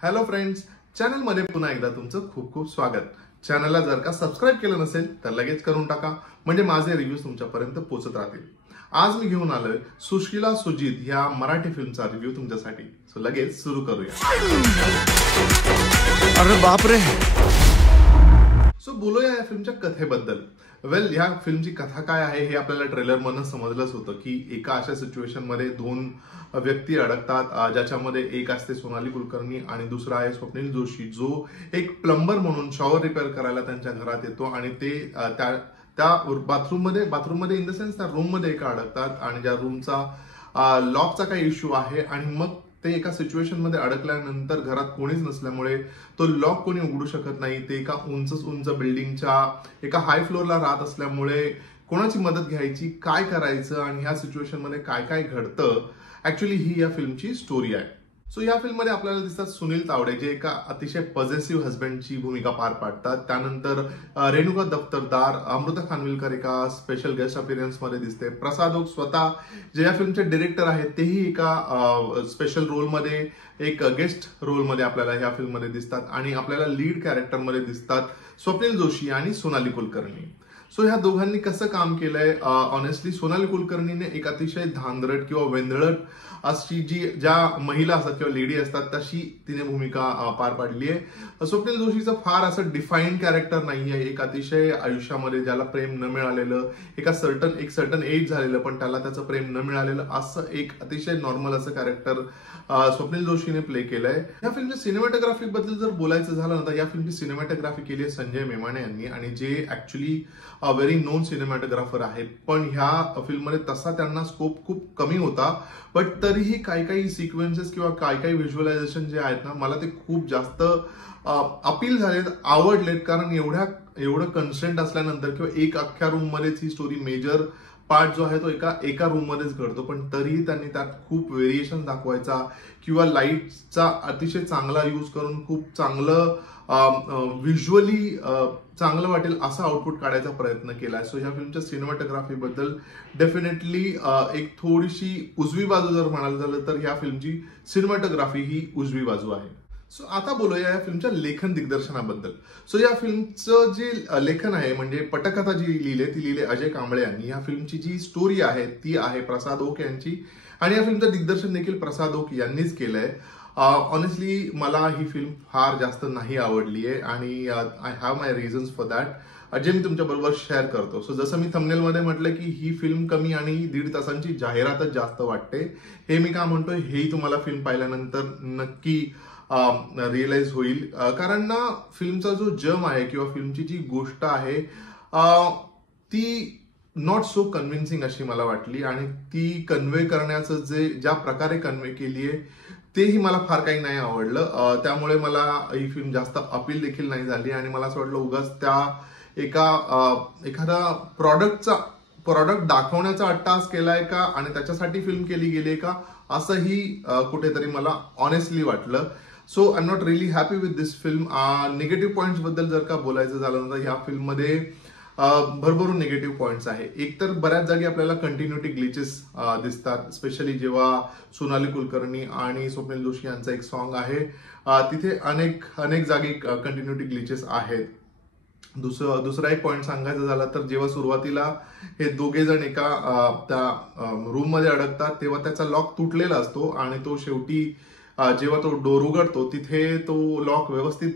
Hello friends, चॅनलमध्ये पुन्हा एकदा तुमचं खूप खूप स्वागत. चॅनलला जर का सबस्क्राईब केलं नसेल तर लगेच करून टाका, म्हणजे माझे रिव्ह्यूज तुमच्यापर्यंत पोहोचत राहतील. आज मी घेऊन आलोय सुशीला सुजित या मराठी फिल्मचा रिव्ह्यू तुमच्यासाठी. सो लगेच सुरू करूया. अरे बाप रे. सो बोलूया या फिल्मच्या कथेबद्दल. वेल, ह्या फिल्मची कथा काय आहे हे आपल्याला ट्रेलर मधून समजलंच होतं की एका अशा सिच्युएशन मध्ये दोन व्यक्ती अडकतात, ज्याच्यामध्ये एक असते सोनाली कुलकर्णी आणि दुसरा आहे स्वप्नील जोशी, जो एक प्लंबर म्हणून शॉवर रिपेअर करायला त्यांच्या घरात येतो आणि ते त्या बाथरूम मध्ये इन द सेन्स त्या रूम मध्ये एका अडकतात आणि ज्या रूमचा लॉकचा काही इश्यू आहे आणि मग ते एका सिच्युएशन मध्ये अडकल्यानंतर घरात कोणीच नसल्यामुळे तो लॉक कोणी उघडू शकत नाही. ते एका उंच बिल्डिंगच्या एका हाय फ्लोअरला राहत असल्यामुळे कोणाची मदत घ्यायची, काय करायचं आणि ह्या सिच्युएशन मध्ये काय काय घडतं, ऍक्च्युअली ही या फिल्मची स्टोरी आहे. सो या फिल्ममध्ये आपल्याला दिसतात सुनील तावडे, जे एका अतिशय पॉझिटिव्ह हस्बंडची भूमिका पार पाडतात. त्यानंतर रेणुका दफ्तरदार, अमृता खानविलकर एका स्पेशल गेस्ट अपीअरन्स मध्ये दिसते. प्रसाद ओक स्वतः, जे या फिल्मचे डिरेक्टर आहेत, तेही एका स्पेशल रोलमध्ये, एक गेस्ट रोलमध्ये आपल्याला ह्या फिल्ममध्ये दिसतात. आणि आपल्याला लीड कॅरेक्टरमध्ये दिसतात स्वप्नील जोशी आणि सोनाली कुलकर्णी. सो ह्या दोघांनी कसं काम केलंय, ऑनेस्टली सोनाली कुलकर्णीने एक अतिशय धांदरट किंवा वेंधळट अशी ज्या महिला असतात किंवा लेडी असतात तशी तिने भूमिका पार पाडली आहे. स्वप्नील जोशीचं फार असं डिफाईन कॅरेक्टर नाहीये. एक अतिशय आयुष्यामध्ये ज्याला प्रेम न मिळालेलं, एक सर्टन एज झालेलं पण त्याला त्याचं प्रेम न मिळालेलं, असं एक अतिशय नॉर्मल असं कॅरेक्टर स्वप्नील जोशीने प्ले केलंय. या फिल्मच्या सिनेमॅटोग्राफी बद्दल जर बोलायचं झालं ना, तर या फिल्मची सिनेमॅटोग्राफी केली आहे संजय मेमाने यांनी, आणि जे ऍक्च्युली व्हेरी नोन सिनेमॅटोग्राफर आहेत. पण ह्या फिल्ममध्ये तसा त्यांना स्कोप खूप कमी होता, बट तरीही काही सिक्वेन्सेस किंवा काही व्हिज्युअलायझेशन जे आहेत ना, मला ते खूप जास्त अपील झालेत, आवडलेत. कारण एवढं कन्स्टेंट असल्यानंतर किंवा एक अख्ख्या रूम मध्येच ही स्टोरी मेजर पार्ट जो आहे तो एका रूम मध्येच घडतो, पण तरीही त्यांनी त्यात खूप व्हेरिएशन दाखवायचा किंवा लाईटचा अतिशय चांगला यूज करून खूप चांगलं व्हिज्युअली चांगलं वाटेल असा आउटपुट काढायचा प्रयत्न केलाय. सो ह्या फिल्मच्या सिनेमॅटोग्राफी बद्दल डेफिनेटली एक थोडीशी उजवी बाजू जर म्हणायला झालं तर ह्या फिल्मची सिनेमॅटोग्राफी ही उजवी बाजू आहे. सो आता बोलूया या फिल्मच्या लेखन दिग्दर्शनाबद्दल. सो या फिल्मचं जे लेखन आहे, म्हणजे पटकथा जी ती लिहिले अजय कांबळे यांनी. या फिल्मची जी स्टोरी आहे ती आहे प्रसाद ओक यांची, आणि या फिल्मचं दिग्दर्शन देखील प्रसाद ओक यांनीच केलंय. ऑनेस्टली मला ही फिल्म फार जास्त नाही आवडली आहे आणि I have my reasons for that, जे मी तुमच्या बरोबर शेअर करतो. सो जसं मी थंबनेलमध्ये म्हटलं की ही फिल्म कमी आणि 1.5 तासांची जाहिरातच जास्त वाटते. हे मी का म्हणतोय हेही तुम्हाला फिल्म पाहिल्यानंतर नक्की रिअलाइज होईल. कारण ना, फिल्मचा जो जम आहे किंवा फिल्मची जी गोष्ट आहे ती नॉट सो कन्व्हिन्सिंग अशी मला वाटली, आणि ती कन्व्हे करण्याचं ज्या प्रकारे कन्व्हे केली आहे तेही मला फार काही नाही आवडलं. त्यामुळे मला ही फिल्म जास्त अपील देखील नाही झाली आणि मला असं वाटलं उगाच त्या एखादा प्रॉडक्ट दाखवण्याचा अट्टाहास केलाय का आणि त्याच्यासाठी फिल्म केली गेली का, असंही कुठेतरी मला ऑनेस्टली वाटलं. So I am not really happy with this film. Negative points बद्दल जर का बोलायचं झालं तर ह्या फिल्ममध्ये भरभरून निगेटिव्ह पॉइंट्स आहे. एक तर बऱ्याच जागी आपल्याला कंटिन्युटी ग्लिचेस दिसतात, स्पेशली जेव्हा सोनाली कुलकर्णी आणि स्वप्नील जोशी यांचा एक सॉन्ग आहे, तिथे अनेक जागी कंटिन्युटी ग्लिचेस आहेत. दुसरा एक पॉइंट सांगायचा झाला तर जेव्हा सुरुवातीला हे दोघे जण एका त्या रूम मध्ये अडकतात तेव्हा त्याचा लॉक तुटलेला असतो आणि तो शेवटी जेव्हा तो डोर उघडतो तिथे तो लॉक व्यवस्थित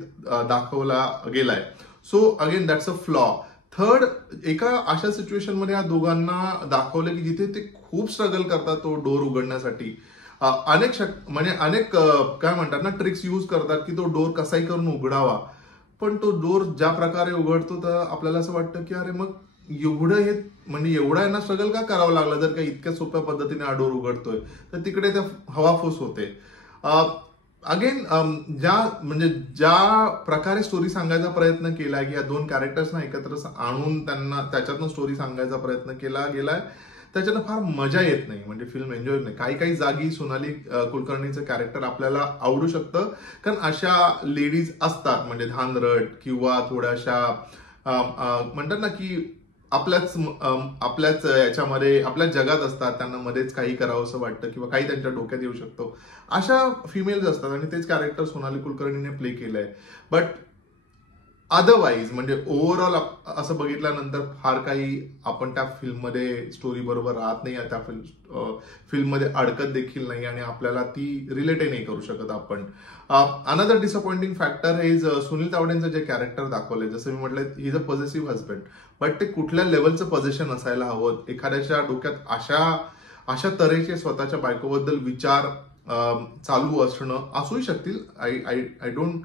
दाखवला गेलाय. So again that's a flaw. Third, एका अशा सिच्युएशन मध्ये या दोघांना दाखवलं की जिथे ते खूप स्ट्रगल करतात तो डोर उघडण्यासाठी. अनेक काय म्हणतात ना, ट्रिक्स यूज करतात की तो डोर कसाही करून उघडावा, पण तो डोर ज्या प्रकारे उघडतो तर आपल्याला असं वाटतं की अरे मग एवढा यांना स्ट्रगल का करावं लागलं, जर का इतक्या सोप्या पद्धतीने हा डोर उघडतोय तर तिकडे त्या हवाफूस होते. अगेन ज्या प्रकारे स्टोरी सांगायचा प्रयत्न केला की या दोन कॅरेक्टर्सना एकत्र आणून त्यांना त्याच्यातनं स्टोरी सांगायचा प्रयत्न केला गेलाय, त्याच्यानं फार मजा येत नाही, म्हणजे फिल्म एन्जॉय नाही. काही जागी सोनाली कुलकर्णीचं कॅरेक्टर आपल्याला आवडू शकतं, कारण अशा लेडीज असतात म्हणजे धांदरट किंवा थोड्याशा म्हणतात ना की आपल्याच याच्यामध्ये आपल्या जगात असतात, त्यांना मध्येच काही करावं असं वाटतं किंवा काही त्यांच्या डोक्यात येऊ शकतो, अशा फिमेल्स असतात आणि तेच कॅरेक्टर सोनाली कुलकर्णीने प्ले केलंय. बट अदरवाईज म्हणजे ओव्हरऑल असं बघितल्यानंतर फार काही आपण त्या फिल्ममध्ये स्टोरी बरोबर राहत नाही, त्या फिल्ममध्ये अडकत देखील नाही आणि आपल्याला ती रिलेटही नाही करू शकत आपण. Another disappointing factor is Sunil तावडेंचं जे कॅरेक्टर दाखवलंय, जसं मी म्हटलं, he is a positive husband. But ते कुठल्या लेवलचं पोझिशन असायला हवं, एखाद्याच्या डोक्यात अशा तऱ्हेचे स्वतःच्या बायकोबद्दल विचार चालू असूही शकतील. आय डोंट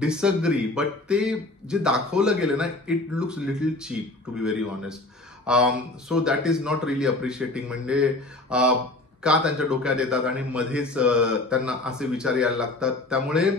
डिसअग्री, बट ते जे दाखवलं गेलं ना, it looks little cheap to be very honest. So that is not really appreciating. म्हणजे का त्यांच्या डोक्यात येतात आणि मध्येच त्यांना असे विचार यायला लागतात, त्यामुळे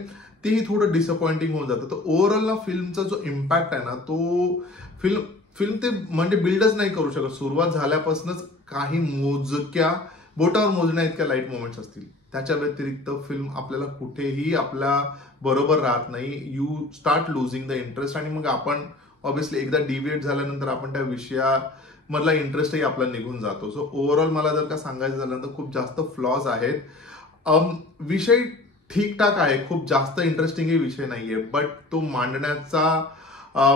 तेही थोडं डिसअपॉइंटिंग होऊन जातं. तर ओव्हरऑल ना फिल्मचा जो इम्पॅक्ट आहे ना, तो फिल्म ते म्हणजे बिल्डच नाही करू शकत. सुरुवात झाल्यापासूनच काही मोजक्या बोटावर मोजण्या इतक्या लाईट मोमेंट्स असतील, त्याच्या व्यतिरिक्त फिल्म आपल्याला कुठेही आपल्या बरोबर राहत नाही. You start losing the interest आणि मग आपण ऑब्व्हियसली एकदा डिव्हिएट झाल्यानंतर आपण त्या विषयामधला इंटरेस्टही आपला निघून जातो. सो ओव्हरऑल मला जर का सांगायचं झालं तर खूप जास्त फ्लॉज आहेत. विषय ठीकठाक आहे, खूप जास्त इंटरेस्टिंगही विषय नाहीये, बट तो मांडण्याचा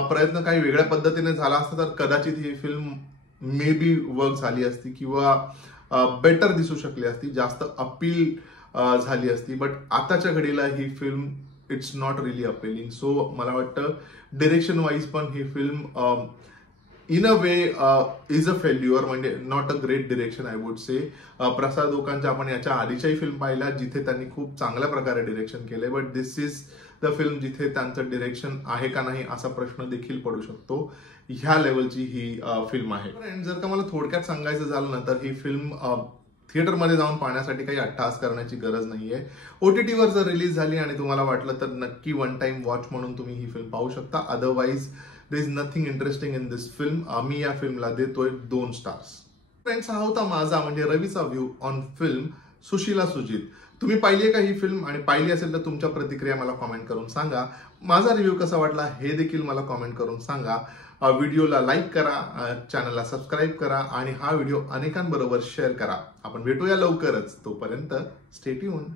प्रयत्न काही वेगळ्या पद्धतीने झाला असता तर कदाचित ही फिल्म मे बी वर्क झाली असती किंवा बेटर दिसू शकली असती, जास्त अपील झाली असती. बट आताच्या घडीला ही film it's not really appealing. So मला वाटतं डिरेक्शन वाईज पण ही film in a way is a failure, म्हणजे not a great direction I would say. Prasad ओकांच्या आपण याच्या आधीच्याही फिल्म पाहिल्या जिथे त्यांनी खूप चांगल्या प्रकारे डिरेक्शन केले, but this is the film जिथे त्यांचं डिरेक्शन आहे का नाही असा प्रश्न देखील पडू शकतो. ह्या लेवलची ही फिल्म आहे. जर का मला थोडक्यात सांगायचं झालं ना, तर ही फिल्म थिएटरमध्ये जाऊन पाहण्यासाठी काही अट्टहास करण्याची गरज नाहीये. OTTवर जर रिलीज झाली आणि तुम्हाला वाटलं तर नक्की वन टाइम वॉच म्हणून तुम्ही ही फिल्म पाहू शकता. Otherwise there is nothing interesting in this film. मी या फिल्मला देतोय 2 स्टार्स. फ्रेंड्स, हा होता माझा म्हणजे रवीचा view on film Sushila Sujit. तुम्ही पाहिली आहे का ही फिल्म? आणि पाहिली असेल तर तुमच्या प्रतिक्रिया मला कॉमेंट करून सांगा. माझा रिव्ह्यू कसा वाटला हे देखील मला कॉमेंट करून सांगा. व्हिडिओला लाईक करा, चॅनलला सबस्क्राईब करा आणि हा व्हिडिओ अनेकांबरोबर शेअर करा. आपण भेटूया लवकरच. तोपर्यंत स्टे ट्यून्ड.